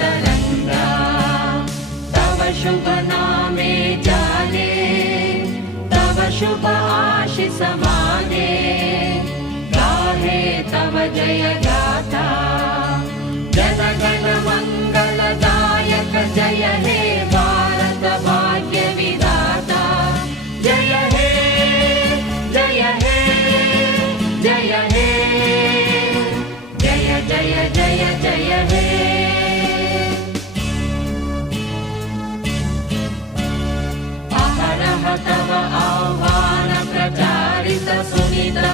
तरंगा तव शुभ नामे जाने तव शुभ आशीष माने गाहे तव जय गाथा जन गण मंगलदायक जय हे भारत भाग्य विधाता जय हे जय हे जय हे जय जय जय जय हे अहरह तव आह्वान प्रचारित सुनित